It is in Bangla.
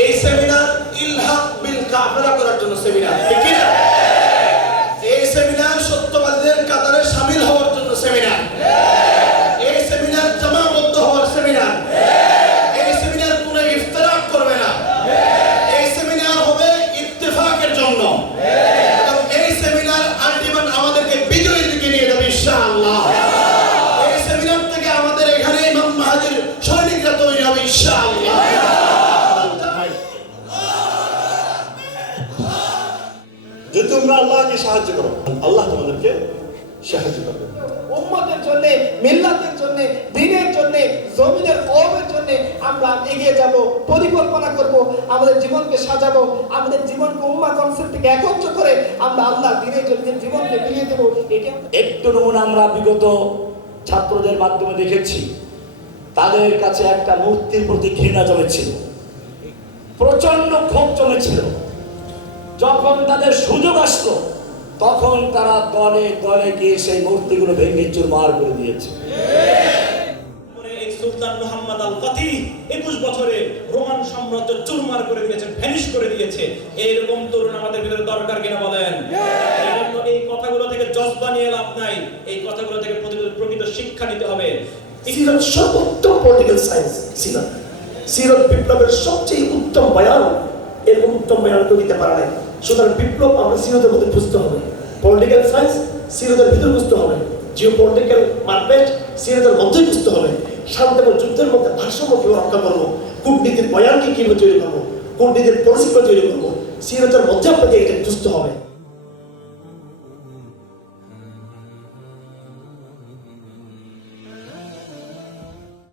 এই সেমিনার ইলহাক বিল কাফেরা করার জন্য সেমিনার তোমরা আল্লাহকে সাহায্য করো। আল্লাহ তোমাদেরকে সাহায্য করবে। উম্মতের জন্য মিল্লাতের জন্য দিনের জন্য জমিনের জন্য আমরা এগিয়ে যাব পরিকল্পনা করব আমাদের জীবনকে সাজাবো আমাদের জীবনকে উম্মা কনসেপ্ট থেকে একত্র করে আমরা আল্লাহ দিনের জন্য জীবনকে দেব এটা একটু নমুনা আমরা বিগত ছাত্রদের মাধ্যমে দেখেছি। তাদের কাছে একটা মূর্তির প্রতি ঘৃণা জমেছিল। প্রচণ্ড ক্ষোভ জমেছিল। যখন তাদের সুযোগ আসলো তখন তারা দলে দলে গিয়ে সেই মূর্তিগুলো ভেঙে চুরমার করে দিয়েছে। এই সুলতান মোহাম্মদ আল ফাতি একুশ বছরে রোমান সাম্রাজ্য চুরমার করে দিয়েছে ভ্যানিশ করে দিয়েছে। এইরকম তরুণ আমাদের ভিতরে দরকার কিনা বলেন? এই কথাগুলো থেকে জজবা নিয়ে লাভ নাই। এই কথাগুলো থেকে প্রকৃত- শিক্ষা নিতে হবে। সিরাত সর্বোত্তম পলিটিক্যাল সায়েন্স সিরাত সিরাত বিপ্লবের সবচেয়ে উত্তম বয়ান এরকম উত্তম বয়ান কেউ দিতে পারে নাই। সুতরাং বিপ্লব আমরা সিরোদের মধ্যে বুঝতে হবে। পলিটিক্যাল সায়েন্স সিরোদের ভিতরে বুঝতে হবে। জিও পলিটিক্যাল মার্কেট সিরোদের মধ্যেই বুঝতে হবে। শান্তি এবং যুদ্ধের মধ্যে ভারসাম্য কীভাবে রক্ষা করব? কূটনীতির বয়ানকে কীভাবে তৈরি করব? কূটনীতির পরিস্থিতি তৈরি করব? সিরোদের মধ্যে আপনাকে এটা বুঝতে হবে।